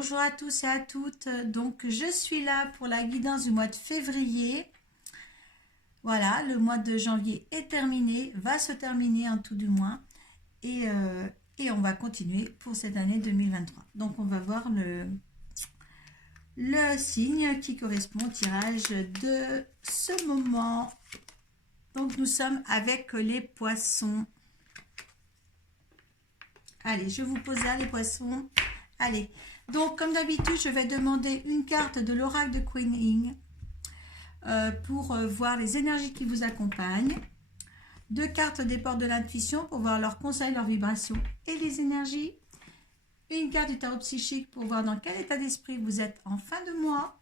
Bonjour à tous et à toutes. Donc, je suis là pour la guidance du mois de février. Voilà, le mois de janvier est terminé, va se terminer en tout du moins. Et on va continuer pour cette année 2023. Donc, on va voir le signe qui correspond au tirage de ce moment. Donc, nous sommes avec les poissons. Allez, je vous pose là les poissons. Allez, donc comme d'habitude, je vais demander une carte de l'oracle de Kuan Yin pour voir les énergies qui vous accompagnent. 2 cartes des portes de l'intuition pour voir leurs conseils, leurs vibrations et les énergies. Une carte du tarot psychique pour voir dans quel état d'esprit vous êtes en fin de mois.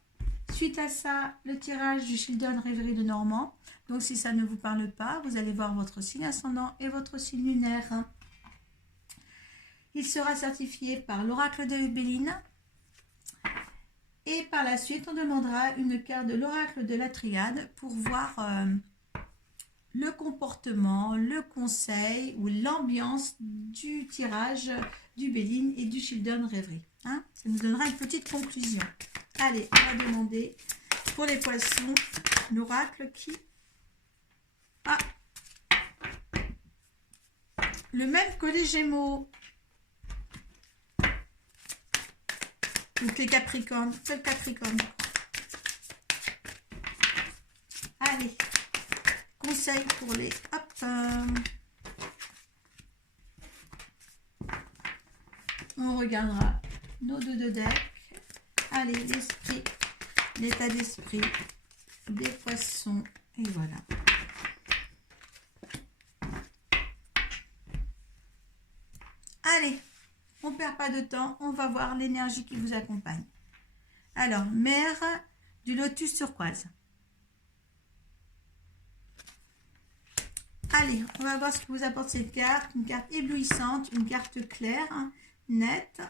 Suite à ça, le tirage du Children Rêverie de Normand. Donc si ça ne vous parle pas, vous allez voir votre signe ascendant et votre signe lunaire. Il sera certifié par l'oracle de Béline. Et par la suite, on demandera une carte de l'oracle de la triade pour voir le comportement, le conseil ou l'ambiance du tirage du Béline et du Children Rêverie. Hein, ça nous donnera une petite conclusion. Allez, on va demander pour les poissons l'oracle qui a le même que les Gémeaux. Donc les Capricornes, c'est le Capricorne. Allez, conseil pour les... Hop, on regardera nos deux decks. Allez, l'esprit, l'état d'esprit des poissons. Et voilà. Allez. On ne perd pas de temps, on va voir l'énergie qui vous accompagne. Alors, mère du lotus turquoise. Allez, on va voir ce que vous apporte cette carte. Une carte éblouissante, une carte claire, hein, nette.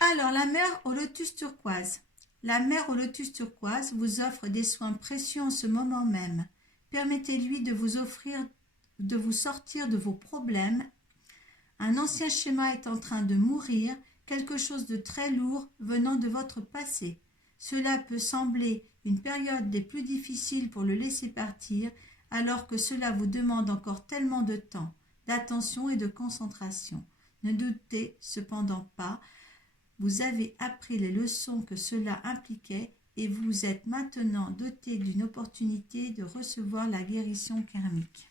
Alors, la mère au lotus turquoise. La mère au lotus turquoise vous offre des soins précieux en ce moment même. Permettez-lui de vous offrir, de vous sortir de vos problèmes. Un ancien schéma est en train de mourir, quelque chose de très lourd venant de votre passé. Cela peut sembler une période des plus difficiles pour le laisser partir, alors que cela vous demande encore tellement de temps, d'attention et de concentration. Ne doutez cependant pas, vous avez appris les leçons que cela impliquait et vous êtes maintenant doté d'une opportunité de recevoir la guérison karmique.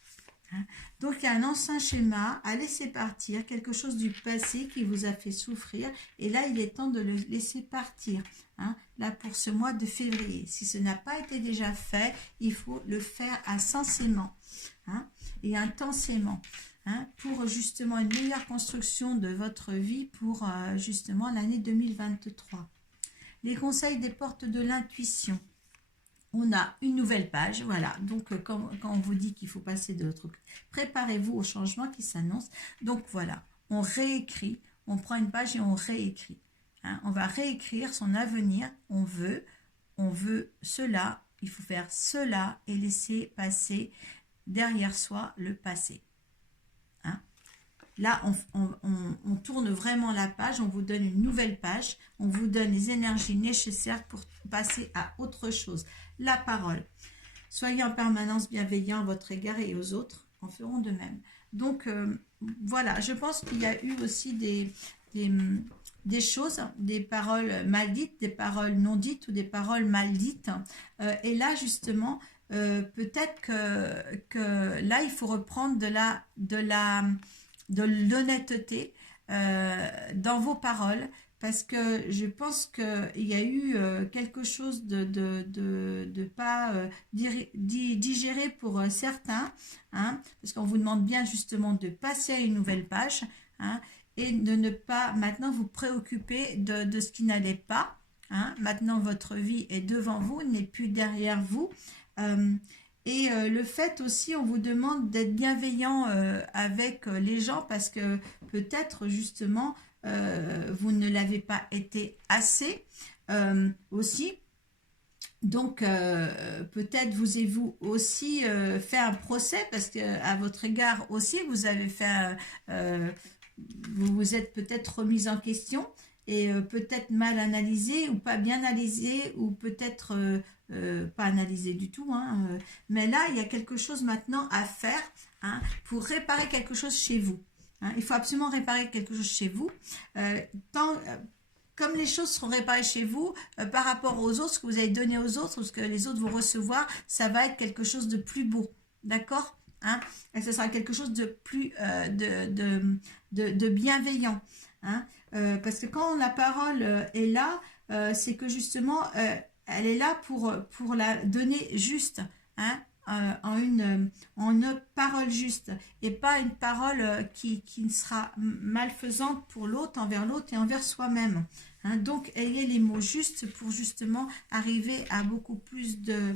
Donc, il y a un ancien schéma à laisser partir, quelque chose du passé qui vous a fait souffrir. Et là, il est temps de le laisser partir. Hein, là, pour ce mois de février. Si ce n'a pas été déjà fait, il faut le faire intensément et intensément. Pour justement une meilleure construction de votre vie pour justement l'année 2023. Les conseils des portes de l'intuition. On a une nouvelle page, voilà. Donc, quand on vous dit qu'il faut passer de l'autre côté, préparez-vous au changement qui s'annonce. Donc, voilà, on réécrit, on prend une page et on réécrit. On va réécrire son avenir. On veut cela, il faut faire cela et laisser passer derrière soi le passé. Là, on tourne vraiment la page, on vous donne une nouvelle page, on vous donne les énergies nécessaires pour passer à autre chose. La parole. Soyez en permanence bienveillant à votre égard et aux autres en feront de même. Donc, voilà, je pense qu'il y a eu aussi des choses, des paroles mal dites, des paroles non dites ou des paroles mal dites. Et là, justement, peut-être que là, il faut reprendre de l'honnêteté dans vos paroles, parce que je pense qu'il y a eu quelque chose de pas digéré pour certains, parce qu'on vous demande bien justement de passer à une nouvelle page, et de ne pas maintenant vous préoccuper de ce qui n'allait pas. Maintenant, votre vie est devant vous, n'est plus derrière vous. Et le fait aussi, on vous demande d'être bienveillant avec les gens parce que peut-être justement, vous ne l'avez pas été assez aussi. Donc, peut-être vous et vous aussi fait un procès parce qu'à votre égard aussi, vous avez fait vous vous êtes peut-être remise en question et peut-être mal analysé ou pas bien analysé ou peut-être pas analysé du tout. Hein, mais là, il y a quelque chose maintenant à faire hein, pour réparer quelque chose chez vous. Hein. Il faut absolument réparer quelque chose chez vous. Tant, comme les choses seront réparées chez vous, par rapport aux autres, ce que vous avez donné aux autres, ou ce que les autres vont recevoir, ça va être quelque chose de plus beau. D'accord hein? Et ce sera quelque chose de plus de bienveillant. Hein? Parce que quand la parole est là, c'est que justement, elle est là pour la donner juste. Hein? En une parole juste et pas une parole qui sera malfaisante pour l'autre, envers l'autre et envers soi-même. Hein, donc, ayez les mots justes pour justement arriver à beaucoup plus de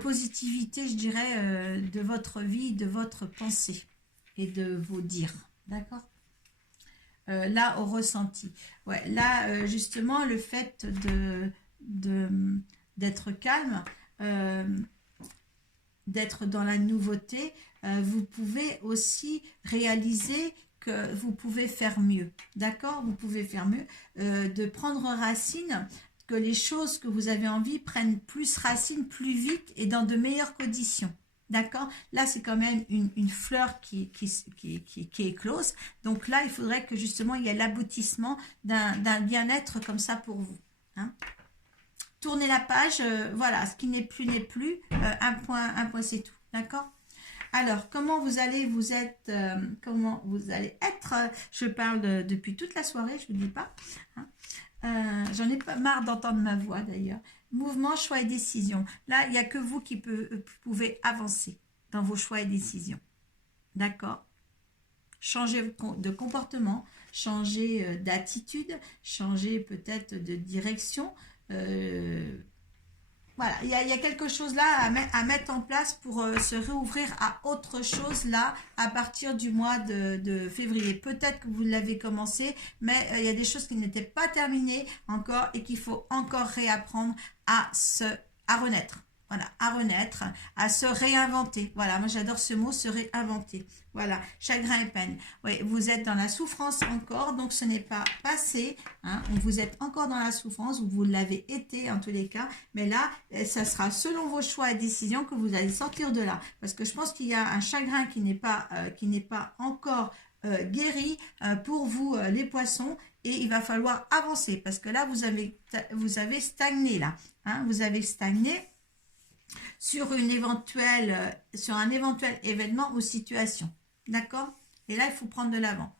positivité, je dirais, de votre vie, de votre pensée et de vos dires. D'accord là, au ressenti. Ouais, là, justement, le fait d'être calme, d'être dans la nouveauté, vous pouvez aussi réaliser que vous pouvez faire mieux. D'accord vous pouvez faire mieux. De prendre racine, que les choses que vous avez envie prennent plus racine, plus vite et dans de meilleures conditions. D'accord là, c'est quand même une fleur qui éclose. Donc là, il faudrait que justement, il y ait l'aboutissement d'un bien-être comme ça pour vous. Hein tournez la page, voilà, ce qui n'est plus n'est plus, un point c'est tout. D'accord alors, comment vous allez être je parle depuis toute la soirée, je ne vous dis pas. Hein j'en ai pas marre d'entendre ma voix d'ailleurs. Mouvement, choix et décision. Là, il n'y a que vous qui pouvez avancer dans vos choix et décisions. D'accord changer de comportement, changer d'attitude, changer peut-être de direction. Voilà, il y a quelque chose là à mettre en place pour se réouvrir à autre chose là à partir du mois de février. Peut-être que vous l'avez commencé, mais il y a des choses qui n'étaient pas terminées encore et qu'il faut encore réapprendre à renaître. Voilà, à renaître, à se réinventer. Voilà, moi j'adore ce mot, se réinventer. Voilà, chagrin et peine. Oui, vous êtes dans la souffrance encore, donc ce n'est pas passé. Hein, vous êtes encore dans la souffrance, ou vous l'avez été en tous les cas. Mais là, ça sera selon vos choix et décisions que vous allez sortir de là. Parce que je pense qu'il y a un chagrin qui n'est pas encore guéri pour vous, les poissons. Et il va falloir avancer parce que là, vous avez stagné là. Hein, vous avez stagné sur un éventuel événement ou situation. D'accord et là, il faut prendre de l'avant.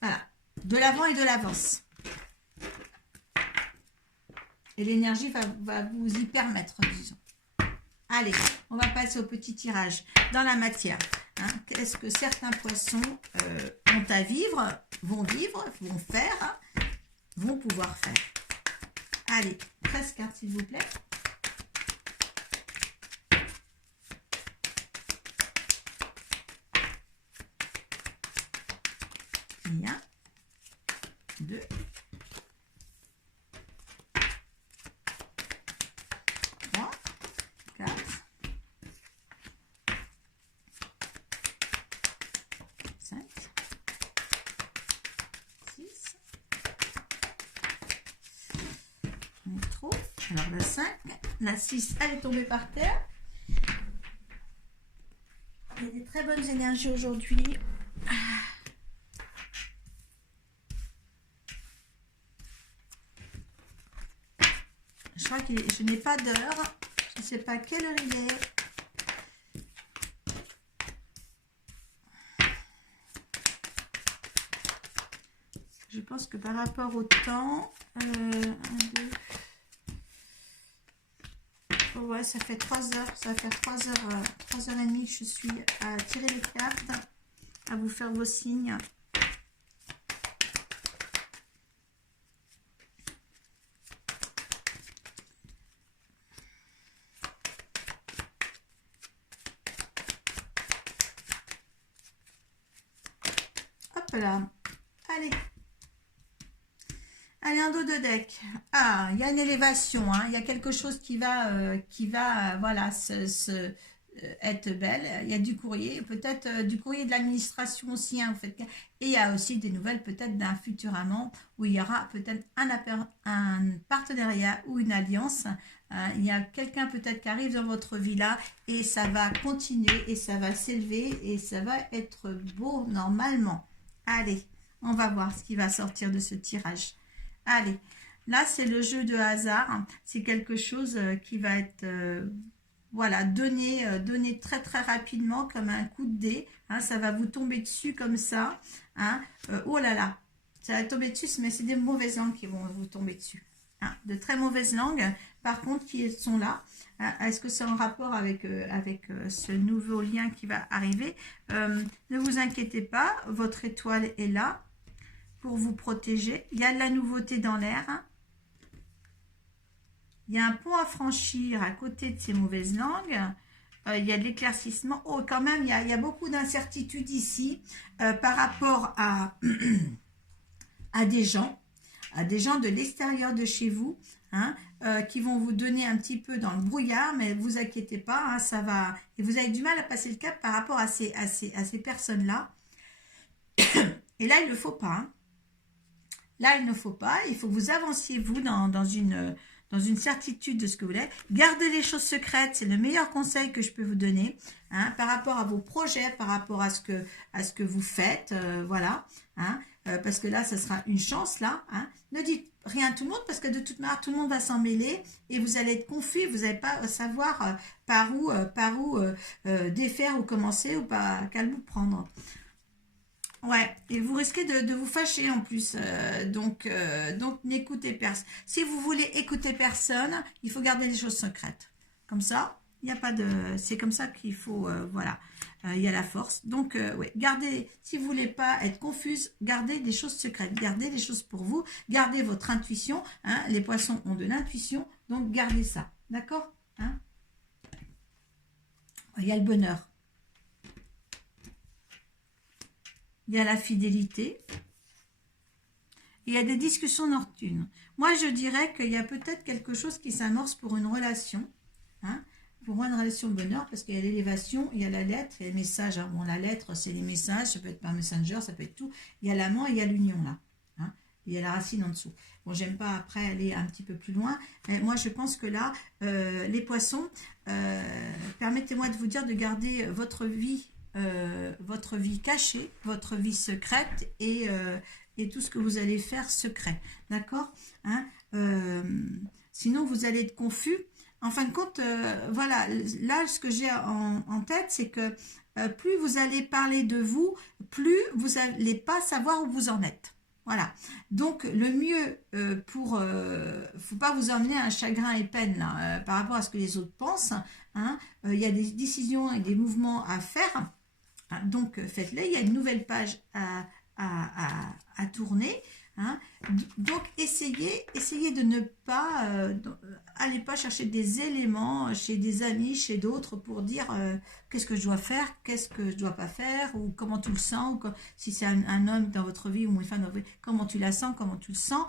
Voilà. De l'avant et de l'avance. Et l'énergie va vous y permettre, disons. Allez, on va passer au petit tirage dans la matière. Hein, qu'est-ce que certains poissons ont à vivre, vont faire, hein, vont pouvoir faire. Allez, 13 cartes s'il vous plaît. Et 1, 2, 3, 4, 5, 6. On est trop. Alors la 5, la 6, elle est tombée par terre. Il y a des très bonnes énergies aujourd'hui. Je crois que je n'ai pas d'heure. Je ne sais pas quelle heure il est. Je pense que par rapport au temps, 1, 2, ouais, ça fait 3 heures. Ça va faire 3h30 que je suis à tirer les cartes, à vous faire vos signes. Là. Allez, un dos de deck. Ah, il y a une élévation, hein. Il y a quelque chose qui va voilà, être belle. Il y a du courrier, peut-être du courrier de l'administration aussi, hein, et il y a aussi des nouvelles peut-être d'un futur amant où il y aura peut-être un partenariat ou une alliance. Il y a quelqu'un peut-être qui arrive dans votre vie là et ça va continuer et ça va s'élever et ça va être beau normalement. Allez, on va voir ce qui va sortir de ce tirage. Allez, là c'est le jeu de hasard. C'est quelque chose qui va être... voilà, donner très très rapidement comme un coup de dé. Hein, ça va vous tomber dessus comme ça. Hein, oh là là, ça va tomber dessus, mais c'est des mauvaises langues qui vont vous tomber dessus. Hein, de très mauvaises langues, par contre, qui sont là. Hein, est-ce que c'est en rapport avec, ce nouveau lien qui va arriver? Ne vous inquiétez pas, votre étoile est là pour vous protéger. Il y a de la nouveauté dans l'air. Hein. Il y a un pont à franchir à côté de ces mauvaises langues. Il y a de l'éclaircissement. Oh, quand même, il y a beaucoup d'incertitudes ici par rapport à des gens de l'extérieur de chez vous, hein, qui vont vous donner un petit peu dans le brouillard, mais ne vous inquiétez pas, hein, ça va. Et vous avez du mal à passer le cap par rapport à ces personnes-là. Et là, il ne faut pas. Hein. Là, il ne faut pas. Il faut que vous avanciez, vous, dans une certitude de ce que vous voulez. Gardez les choses secrètes, c'est le meilleur conseil que je peux vous donner, hein, par rapport à vos projets, par rapport à ce que vous faites, voilà, hein, parce que là, ça sera une chance, là, hein. Ne dites rien à tout le monde, parce que de toute manière, tout le monde va s'en mêler, et vous allez être confus, vous n'allez pas savoir par où défaire ou commencer, ou par quel bout prendre. Ouais, et vous risquez de vous fâcher en plus. Donc n'écoutez personne. Si vous voulez écouter personne, il faut garder les choses secrètes. Comme ça, il n'y a pas de... C'est comme ça qu'il faut... voilà, il y a la force. Donc, ouais, gardez... Si vous voulez pas être confuse, gardez des choses secrètes. Gardez les choses pour vous. Gardez votre intuition. Hein, les poissons ont de l'intuition. Donc, gardez ça. D'accord, hein. Il y a le bonheur. Il y a la fidélité, il y a des discussions nocturnes. Moi, je dirais qu'il y a peut-être quelque chose qui s'amorce pour une relation, hein, pour une relation de bonheur, parce qu'il y a l'élévation, il y a la lettre, il y a le message. Hein. Bon, la lettre, c'est les messages, ça peut être par Messenger, ça peut être tout. Il y a l'amant et il y a l'union, là. Hein. Il y a la racine en dessous. Bon, j'aime pas après aller un petit peu plus loin, mais moi, je pense que là, les poissons, permettez-moi de vous dire de garder votre vie cachée, votre vie secrète et tout ce que vous allez faire secret, d'accord, hein, sinon vous allez être confus. En fin de compte, voilà, là ce que j'ai en tête, c'est que plus vous allez parler de vous, plus vous n'allez pas savoir où vous en êtes. Voilà, donc le mieux faut pas vous emmener à un chagrin et peine là, par rapport à ce que les autres pensent. Hein, il y a des décisions et des mouvements à faire. Donc, faites-les. Il y a une nouvelle page à tourner. Hein. Donc, essayez de ne pas... allez pas chercher des éléments chez des amis, chez d'autres pour dire qu'est-ce que je dois faire, qu'est-ce que je dois pas faire, ou comment tu le sens, ou si c'est un homme dans votre vie ou une femme dans votre vie, comment tu la sens, comment tu le sens.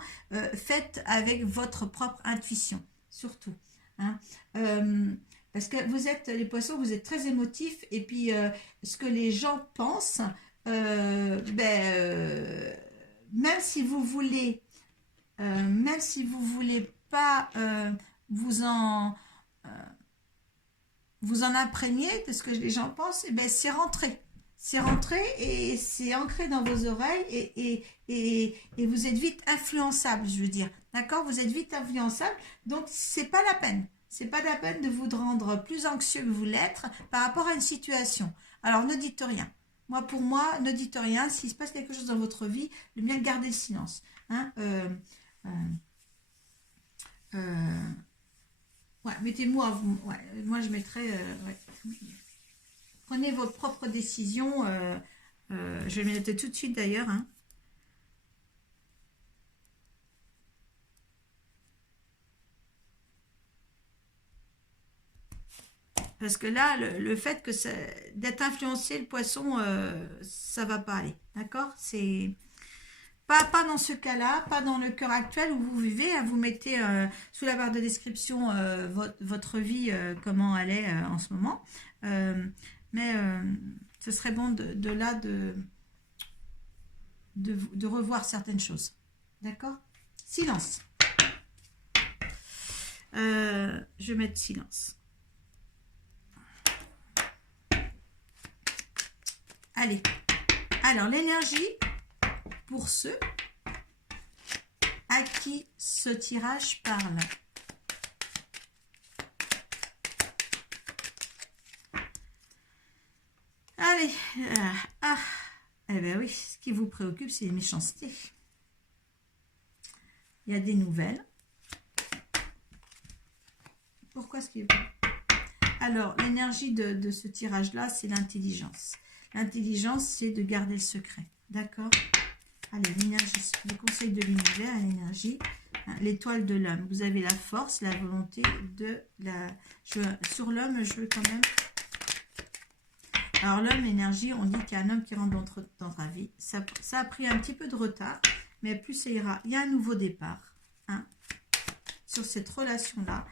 Faites avec votre propre intuition, surtout. Hein. Parce que vous êtes, les poissons, vous êtes très émotifs et puis ce que les gens pensent, même si vous voulez, pas vous en imprégner de ce que les gens pensent, c'est rentré. C'est rentré et c'est ancré dans vos oreilles et vous êtes vite influençable, je veux dire. D'accord? Vous êtes vite influençable, donc c'est pas la peine. C'est pas la peine de vous rendre plus anxieux que vous l'êtes par rapport à une situation. Alors, ne dites rien. Pour moi, ne dites rien. S'il se passe quelque chose dans votre vie, le mieux, gardez le silence. Hein, ouais, mettez-moi, ouais, moi je mettrais... ouais. Prenez vos propres décisions. Je vais me noter tout de suite d'ailleurs. Hein. Parce que là, le fait que d'être influencé, le poisson, ça va pas aller. D'accord? C'est Pas dans ce cas-là, pas dans le cœur actuel où vous vivez. Vous mettez sous la barre de description votre vie, comment elle est en ce moment. Euh, mais ce serait bon de là de revoir certaines choses. D'accord? Silence. Je vais mettre silence. Allez. Alors, l'énergie pour ceux à qui ce tirage parle. Allez. Eh bien oui, ce qui vous préoccupe, c'est les méchancetés. Il y a des nouvelles. Pourquoi ce qui... Alors, l'énergie de ce tirage-là, c'est l'intelligence. L'intelligence, c'est de garder le secret. D'accord? Allez, l'énergie, le conseil de l'univers, l'énergie, l'étoile de l'homme. Vous avez la force, la volonté de la... sur l'homme, je veux quand même... Alors, l'homme, l'énergie, on dit qu'il y a un homme qui rentre dans ta vie. Ça a pris un petit peu de retard, mais plus ça ira. Il y a un nouveau départ sur cette relation-là.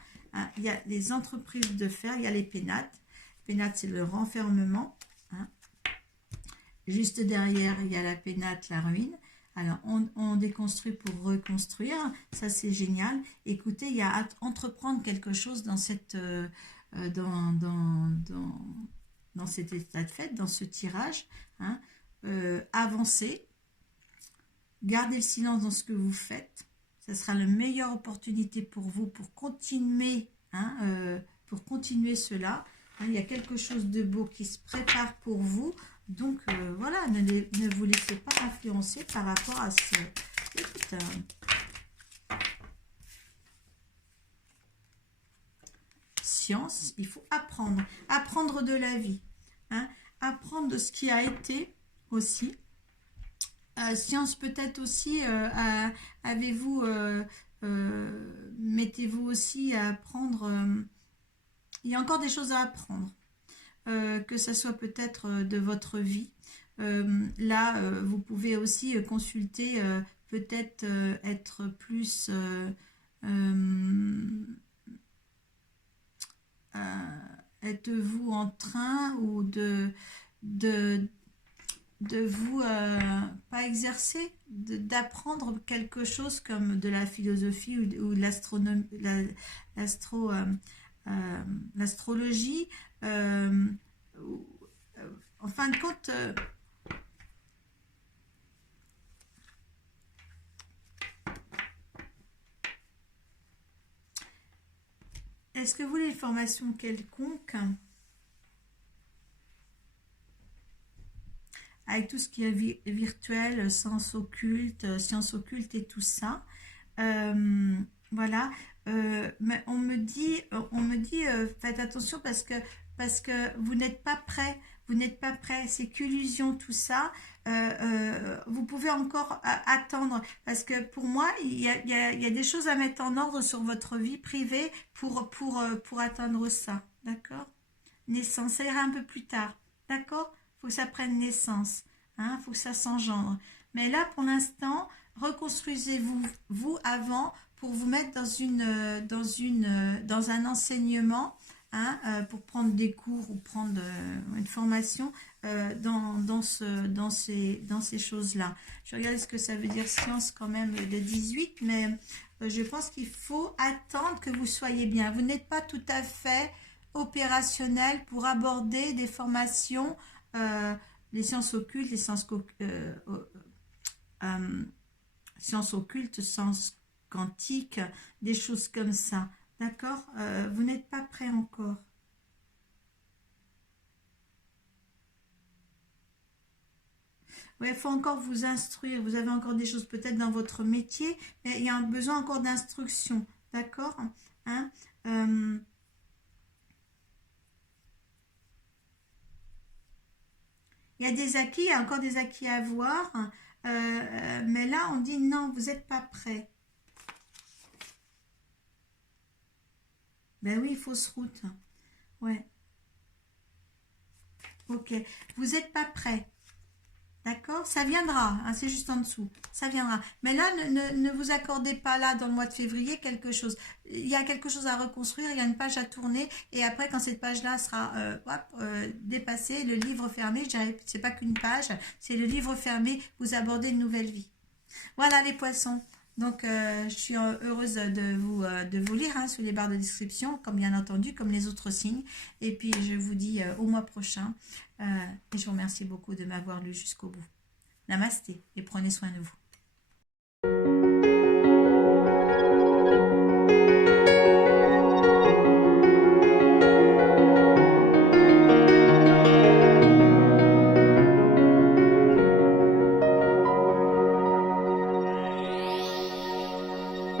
Il y a les entreprises de fer, il y a les pénates. Pénates, c'est le renfermement. Juste derrière, il y a la pénate, la ruine. Alors, on déconstruit pour reconstruire. Ça, c'est génial. Écoutez, il y a à entreprendre quelque chose dans cette... dans cet état de fait, dans ce tirage. Avancez. Gardez le silence dans ce que vous faites. Ça sera la meilleure opportunité pour vous pour continuer, cela. Il y a quelque chose de beau qui se prépare pour vous. Donc, voilà, ne vous laissez pas influencer par rapport à ce... Écoute, science, il faut apprendre. Apprendre de la vie. Apprendre de ce qui a été aussi. Science peut-être aussi, avez-vous, mettez-vous aussi à apprendre, il y a encore des choses à apprendre, que ce soit peut-être de votre vie. Là, vous pouvez aussi consulter, peut-être être plus... êtes-vous en train ou de vous, pas exercer, d'apprendre quelque chose comme de la philosophie ou de l'astronomie, l'astrologie. En fin de compte, est-ce que vous voulez une formation quelconque avec tout ce qui est virtuel, sciences occultes et tout ça. Voilà. Mais on me dit, faites attention parce que vous n'êtes pas prêt. Vous n'êtes pas prêt. C'est qu'illusion tout ça. Vous pouvez encore attendre parce que pour moi, il y a des choses à mettre en ordre sur votre vie privée pour atteindre ça. D'accord? Naissance, ça ira un peu plus tard. D'accord? Faut que ça prenne naissance, faut que ça s'engendre. Mais là, pour l'instant, reconstruisez-vous avant pour vous mettre dans un enseignement, pour prendre des cours ou prendre une formation dans ces choses-là. Je regarde ce que ça veut dire science quand même de 18, mais je pense qu'il faut attendre que vous soyez bien. Vous n'êtes pas tout à fait opérationnel pour aborder des formations, les sciences occultes, les sciences occultes, sciences quantiques, des choses comme ça. D'accord? Vous n'êtes pas prêt encore. Oui, il faut encore vous instruire. Vous avez encore des choses peut-être dans votre métier, mais il y a un besoin encore d'instruction. D'accord? Il y a des acquis, il y a encore des acquis à avoir, mais là on dit non, vous n'êtes pas prêt. Ben oui, fausse route. Ouais. Ok. Vous n'êtes pas prêt. D'accord? Ça viendra, hein, c'est juste en dessous. Ça viendra. Mais là, ne vous accordez pas là, dans le mois de février, quelque chose. Il y a quelque chose à reconstruire, il y a une page à tourner. Et après, quand cette page-là sera dépassée, le livre fermé, je dirais, c'est pas qu'une page, c'est le livre fermé, vous abordez une nouvelle vie. Voilà les poissons. Donc, je suis heureuse de vous lire hein, sous les barres de description, comme bien entendu, comme les autres signes. Et puis, je vous dis au mois prochain. Et je vous remercie beaucoup de m'avoir lu jusqu'au bout. Namasté et prenez soin de vous.